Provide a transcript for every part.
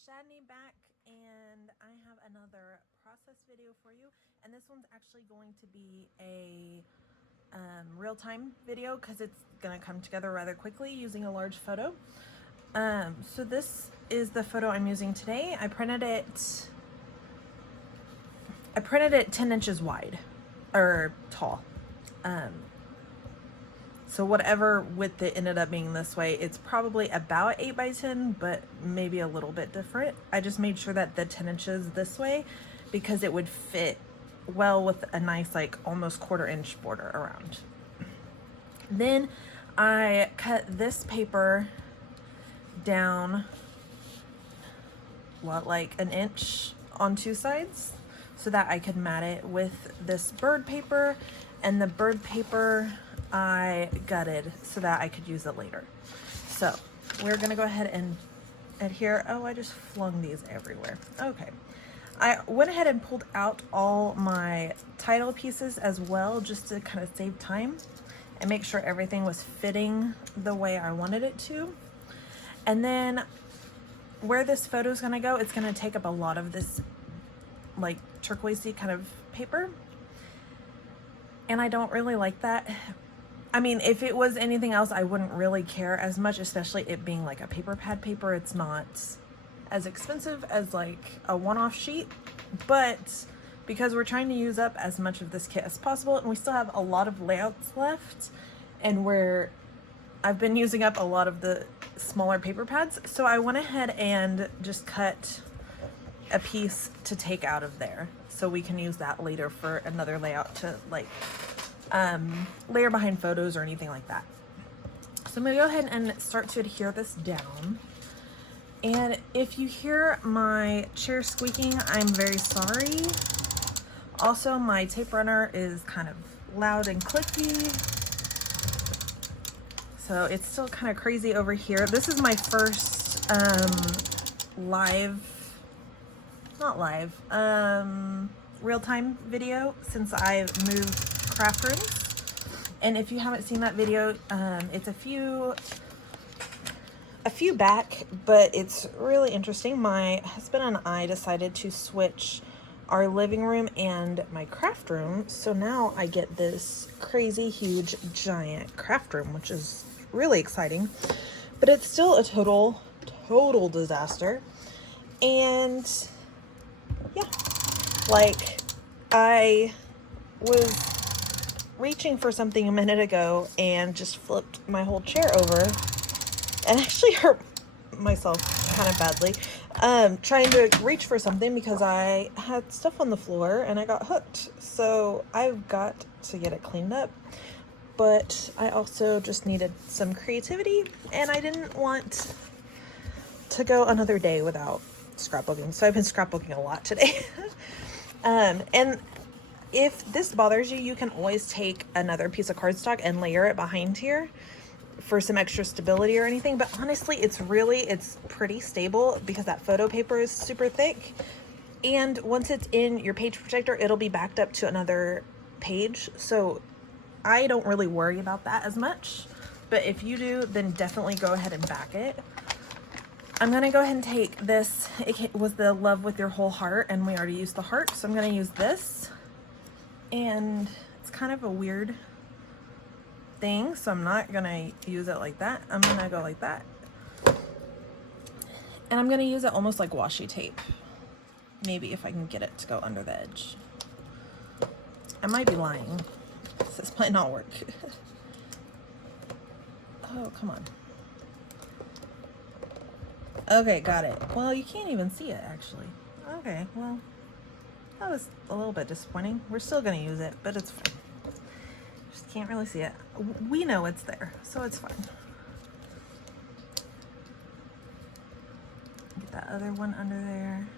Shadney back, and I have another process video for you, and this one's actually going to be a real-time video because it's going to come together rather quickly using a large photo. So this is the photo I'm using today. I printed it 10 inches wide, or tall. So whatever width it ended up being this way, it's probably about 8 by 10, but maybe a little bit different. I just made sure that the 10 inches this way because it would fit well with a nice, like, almost 1/4 inch border around. Then I cut this paper down, like 1 inch on 2 sides so that I could mat it with this bird paper, and the bird paper I gutted so that I could use it later. So we're gonna go ahead and adhere. Oh, I just flung these everywhere. Okay. I went ahead and pulled out all my title pieces as well, just to kind of save time and make sure everything was fitting the way I wanted it to. And then where this photo is gonna go, it's gonna take up a lot of this like turquoisey kind of paper. And I don't really like that. I mean, if it was anything else, I wouldn't really care as much, especially it being like a paper pad paper. It's not as expensive as like a one-off sheet, but because we're trying to use up as much of this kit as possible, and we still have a lot of layouts left, and I've been using up a lot of the smaller paper pads, so I went ahead and just cut a piece to take out of there so we can use that later for another layout to like layer behind photos or anything like that. So I'm gonna go ahead and start to adhere this down. And if you hear my chair squeaking, I'm very sorry. Also, my tape runner is kind of loud and clicky, so it's still kind of crazy over here. This is my first real-time video since I've moved craft rooms. And if you haven't seen that video, it's a few back, but it's really interesting. My husband and I decided to switch our living room and my craft room, so now I get this crazy huge giant craft room, which is really exciting, but it's still a total disaster. And yeah, like, I was reaching for something a minute ago and just flipped my whole chair over and actually hurt myself kind of badly trying to reach for something because I had stuff on the floor and I got hooked. So I've got to get it cleaned up, but I also just needed some creativity, and I didn't want to go another day without scrapbooking. So I've been scrapbooking a lot today. And if this bothers you, you can always take another piece of cardstock and layer it behind here for some extra stability or anything. But honestly, it's pretty stable because that photo paper is super thick. And once it's in your page protector, it'll be backed up to another page. So I don't really worry about that as much. But if you do, then definitely go ahead and back it. I'm gonna go ahead and take this. It was the Love with Your Whole Heart, and we already used the heart, so I'm gonna use this. And it's kind of a weird thing, so I'm not gonna use it like that. I'm gonna go like that. And I'm gonna use it almost like washi tape. Maybe if I can get it to go under the edge. I might be lying. This might not work. Oh, come on. Okay, got it. Well, you can't even see it, actually. Okay, well, that was a little bit disappointing. We're still gonna use it, but it's fine. Just can't really see it. We know it's there, so it's fine. Get that other one under there.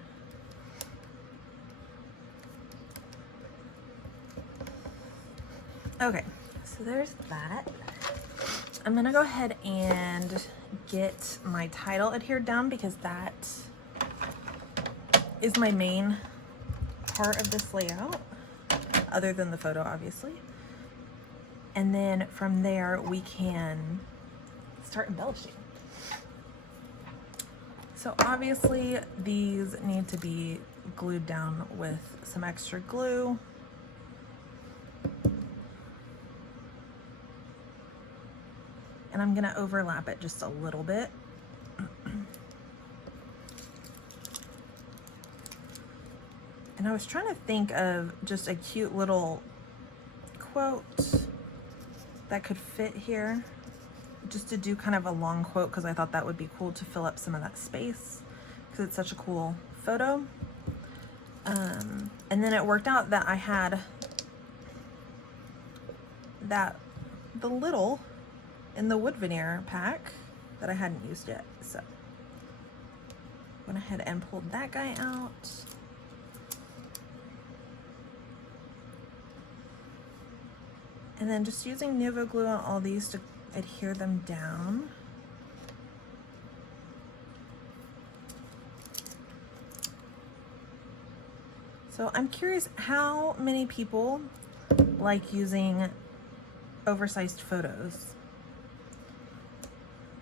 Okay, so there's that. I'm gonna go ahead and get my title adhered down because that is my main part of this layout, other than the photo, obviously. And then from there, we can start embellishing. So obviously these need to be glued down with some extra glue. And I'm gonna overlap it just a little bit. And I was trying to think of just a cute little quote that could fit here, just to do kind of a long quote, because I thought that would be cool to fill up some of that space, because it's such a cool photo. And then it worked out that I had the little in the wood veneer pack that I hadn't used yet. So went ahead and pulled that guy out. And then just using Nuvo glue on all these to adhere them down. So I'm curious how many people like using oversized photos,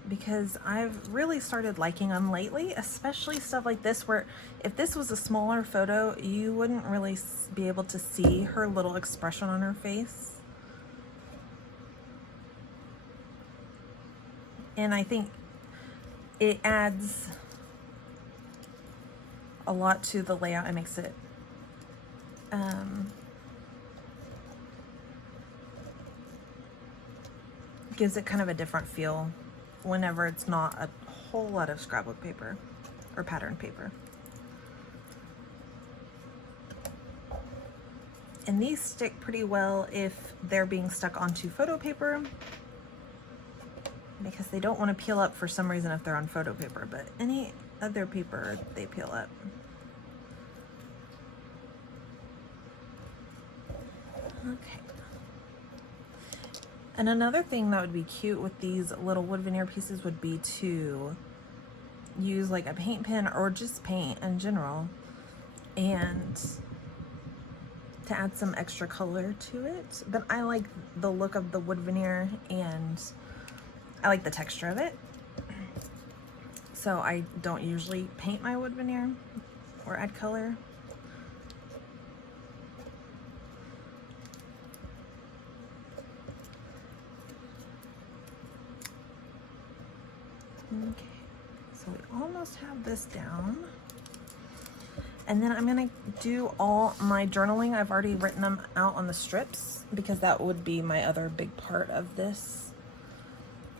because I've really started liking them lately, especially stuff like this, where if this was a smaller photo, you wouldn't really be able to see her little expression on her face. And I think it adds a lot to the layout. It makes it gives it kind of a different feel whenever it's not a whole lot of scrapbook paper or pattern paper. And these stick pretty well if they're being stuck onto photo paper, because they don't want to peel up for some reason if they're on photo paper, but any other paper they peel up. Okay. And another thing that would be cute with these little wood veneer pieces would be to use like a paint pen or just paint in general, and to add some extra color to it. But I like the look of the wood veneer, and I like the texture of it. So I don't usually paint my wood veneer or add color. Okay, so we almost have this down. And then I'm gonna do all my journaling. I've already written them out on the strips, because that would be my other big part of this.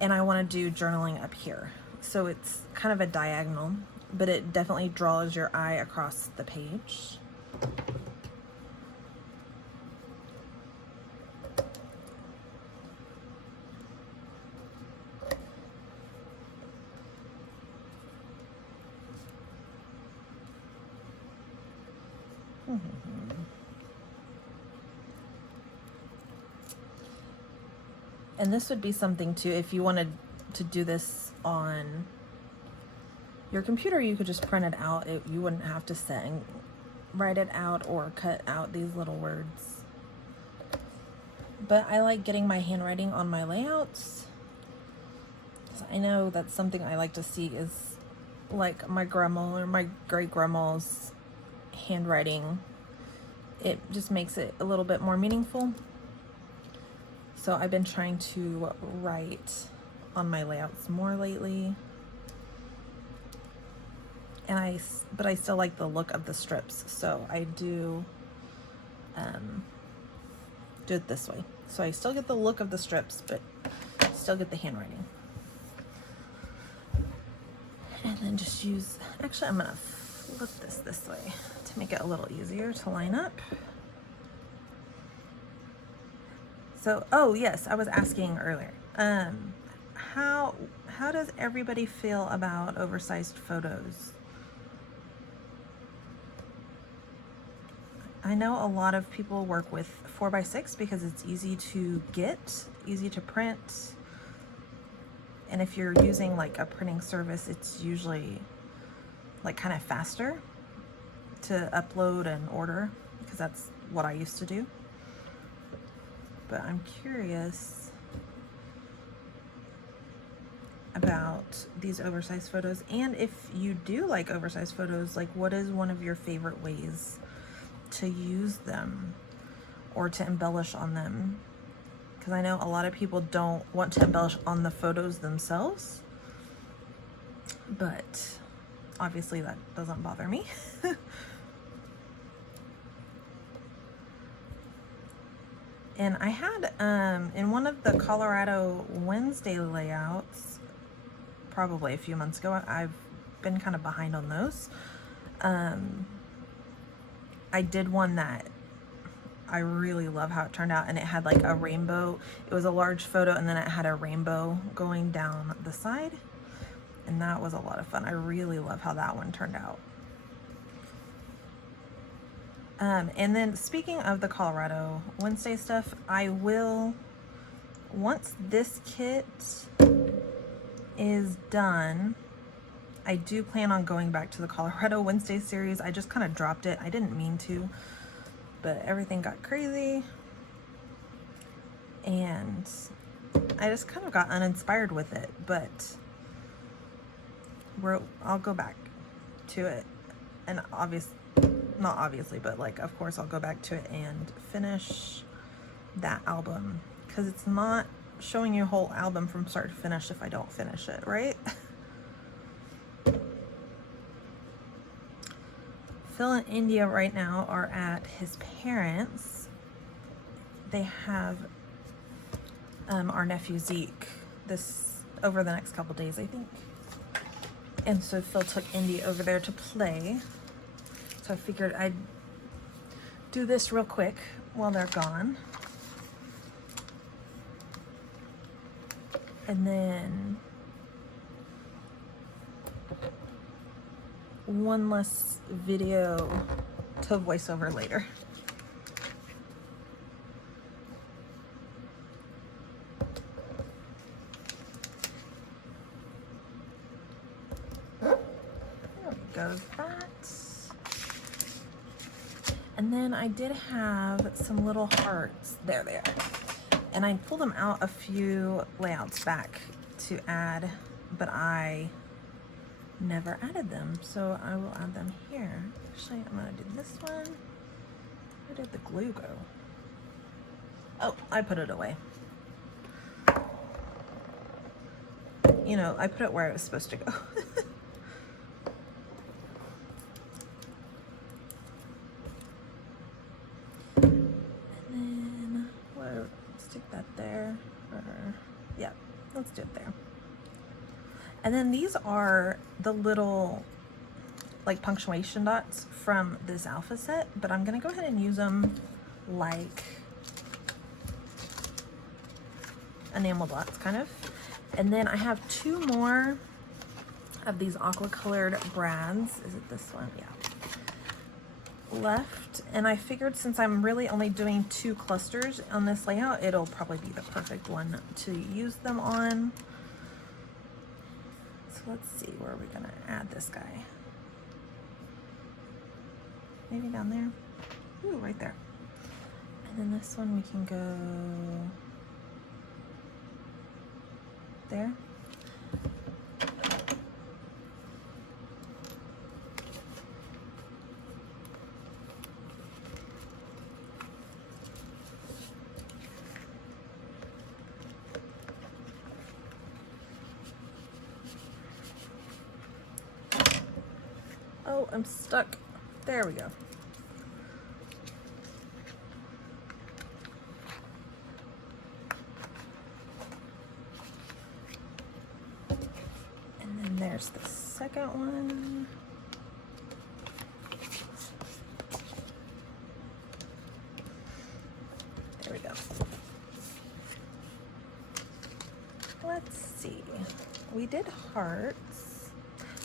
And I wanna do journaling up here. So it's kind of a diagonal, but it definitely draws your eye across the page. And this would be something too, if you wanted to do this on your computer, you could just print it out. You wouldn't have to sit and write it out or cut out these little words. But I like getting my handwriting on my layouts. So I know that's something I like to see, is like my grandma or my great grandma's handwriting. It just makes it a little bit more meaningful. So I've been trying to write on my layouts more lately. And but I still like the look of the strips, so I do it this way. So I still get the look of the strips, but still get the handwriting. And then just use, actually I'm gonna flip this way to make it a little easier to line up. So, oh yes, I was asking earlier, how does everybody feel about oversized photos? I know a lot of people work with 4x6 because it's easy to get, easy to print. And if you're using like a printing service, it's usually like kind of faster to upload and order, because that's what I used to do. But I'm curious about out these oversized photos, and if you do like oversized photos, like what is one of your favorite ways to use them or to embellish on them? Because I know a lot of people don't want to embellish on the photos themselves, but obviously that doesn't bother me. And I had, in one of the Colorado Wednesday layouts, probably a few months ago, I've been kind of behind on those. I did one that I really love how it turned out, and it had like a rainbow. It was a large photo, and then it had a rainbow going down the side, and that was a lot of fun. I really love how that one turned out. And then speaking of the Colorado Wednesday stuff, I will, once this kit is done, I do plan on going back to the Colorado Wednesday series. I just kind of dropped it. I didn't mean to, but everything got crazy. And I just kind of got uninspired with it, but I'll go back to it. And not obviously, but like, of course, I'll go back to it and finish that album, because it's not showing you a whole album from start to finish if I don't finish it, right? Phil and India right now are at his parents'. They have our nephew Zeke over the next couple days, I think. And so Phil took Indy over there to play. So I figured I'd do this real quick while they're gone. And then one less video to voice over later. There goes that. And then I did have some little hearts. There they are. And I pulled them out a few layouts back to add, but I never added them. So I will add them here. Actually, I'm gonna do this one. Where did the glue go? Oh, I put it away. You know, I put it where it was supposed to go. Let's do it there. And then these are the little like punctuation dots from this alpha set, but I'm gonna go ahead and use them like enamel dots kind of. And then I have two more of these aqua colored brads. Is it this one? Yeah. Left, and I figured since I'm really only doing 2 clusters on this layout, it'll probably be the perfect one to use them on. So let's see, where are we gonna add this guy? Maybe down there. Ooh, right there. And then this one we can go there. Oh, I'm stuck. There we go. And then there's the second one. There we go. Let's see. We did hearts.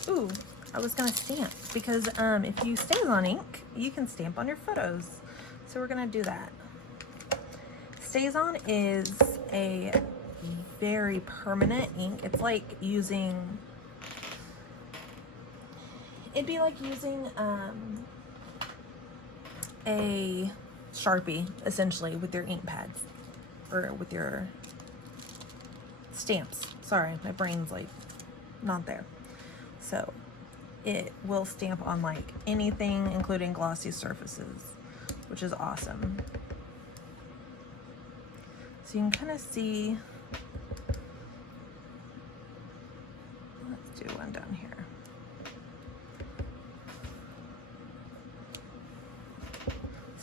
Ooh. I was gonna stamp because if you stays on ink, you can stamp on your photos. So we're gonna do that. Stays on is a very permanent ink. It's like using, it'd be like using a Sharpie essentially with your ink pads or with your stamps. Sorry, my brain's like not there. So it will stamp on like anything, including glossy surfaces, which is awesome. So you can kind of see, let's do one down here.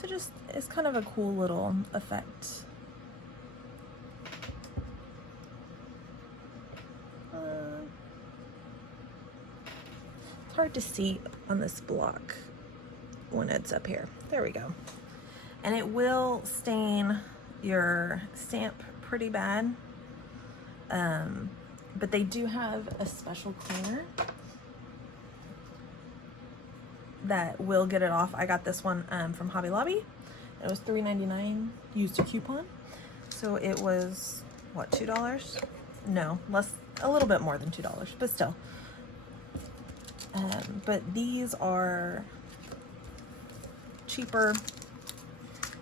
So just, it's kind of a cool little effect. It's hard to see on this block when it's up here. There we go. And it will stain your stamp pretty bad. But they do have a special cleaner that will get it off. I got this one from Hobby Lobby. It was $3.99, used a coupon. So it was, what, $2? No, less, a little bit more than $2, but still. But these are cheaper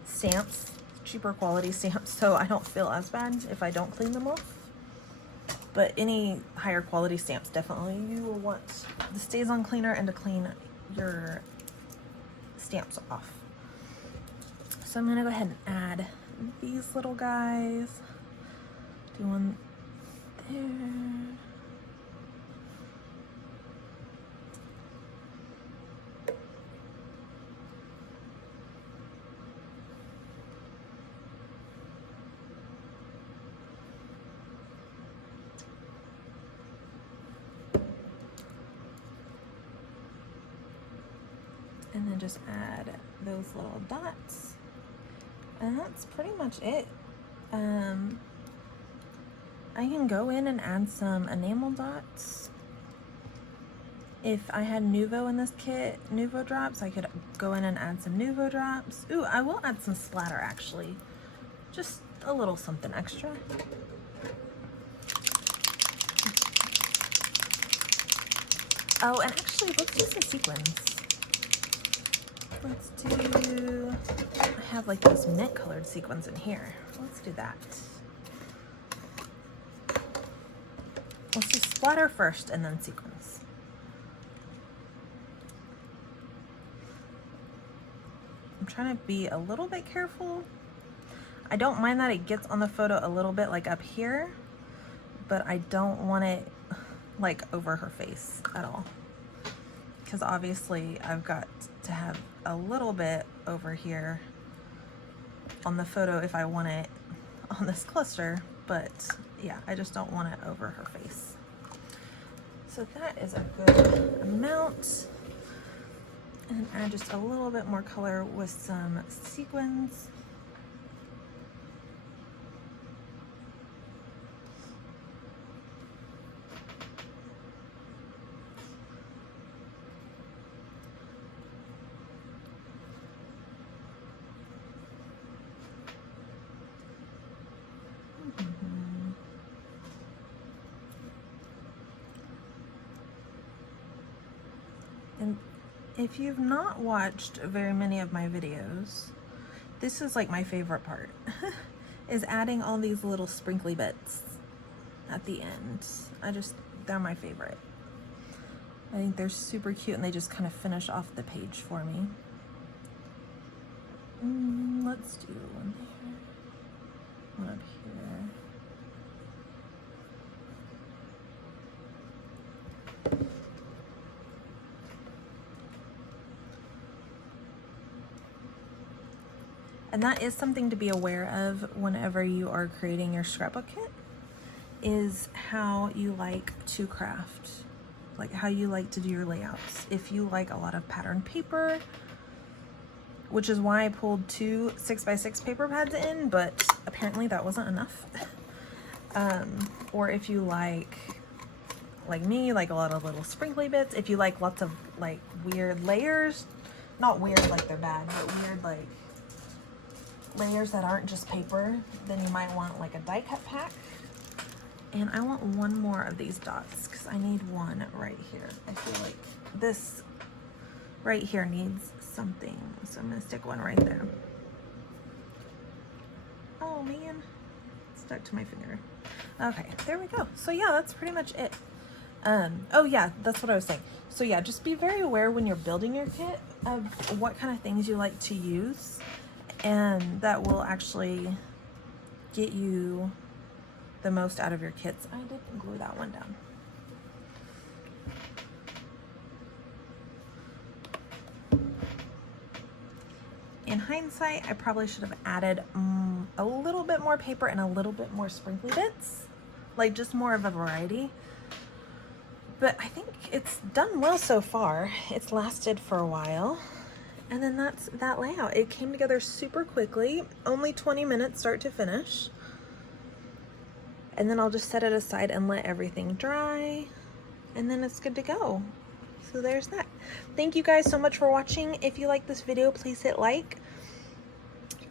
stamps, cheaper quality stamps, so I don't feel as bad if I don't clean them off. But any higher quality stamps, definitely you will want the StazOn cleaner and to clean your stamps off. So I'm gonna go ahead and add these little guys. Do one there. And then just add those little dots. And that's pretty much it. I can go in and add some enamel dots. If I had Nuvo in this kit, Nuvo drops, I could go in and add some Nuvo drops. Ooh, I will add some splatter actually. Just a little something extra. Oh, and actually, let's do some sequins. Let's do, I have like those mint colored sequins in here. Let's do that. Let's do splatter first and then sequins. I'm trying to be a little bit careful. I don't mind that it gets on the photo a little bit like up here, but I don't want it like over her face at all. Because obviously I've got to have a little bit over here on the photo if I want it on this cluster, but yeah, I just don't want it over her face. So that is a good amount. And add just a little bit more color with some sequins. And if you've not watched very many of my videos, this is like my favorite part, is adding all these little sprinkly bits at the end. They're my favorite. I think they're super cute and they just kind of finish off the page for me. Let's do one there, one up here. And that is something to be aware of whenever you are creating your scrapbook kit, is how you like to craft, like how you like to do your layouts. If you like a lot of patterned paper, which is why I pulled 2 6x6 paper pads in, but apparently that wasn't enough. Or if you like me, like a lot of little sprinkly bits, if you like lots of like weird layers, not weird like they're bad, but weird like layers that aren't just paper, then you might want like a die cut pack. And I want one more of these dots because I need one right here. I feel like this right here needs something, so I'm gonna stick one right there. Oh man, stuck to my finger. Okay, there we go. So yeah, that's pretty much it. Oh yeah, that's what I was saying. So yeah, just be very aware when you're building your kit of what kind of things you like to use, and that will actually get you the most out of your kits. I didn't glue that one down. In hindsight, I probably should have added a little bit more paper and a little bit more sprinkly bits, like just more of a variety. But I think it's done well so far. It's lasted for a while. And then that's that layout. It came together super quickly, only 20 minutes start to finish. And then I'll just set it aside and let everything dry, and then it's good to go. So there's that. Thank you guys so much for watching. If you like this video, please hit like.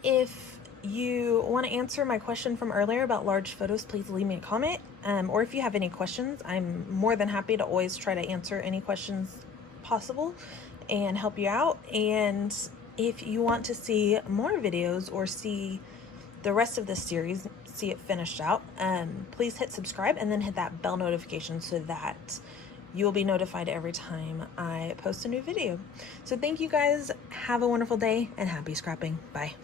If you want to answer my question from earlier about large photos, please leave me a comment. Or if you have any questions, I'm more than happy to always try to answer any questions possible and help you out. And if you want to see more videos or see the rest of this series, see it finished out, please hit subscribe and then hit that bell notification so that you'll be notified every time I post a new video. So thank you guys. Have a wonderful day and happy scrapping. Bye.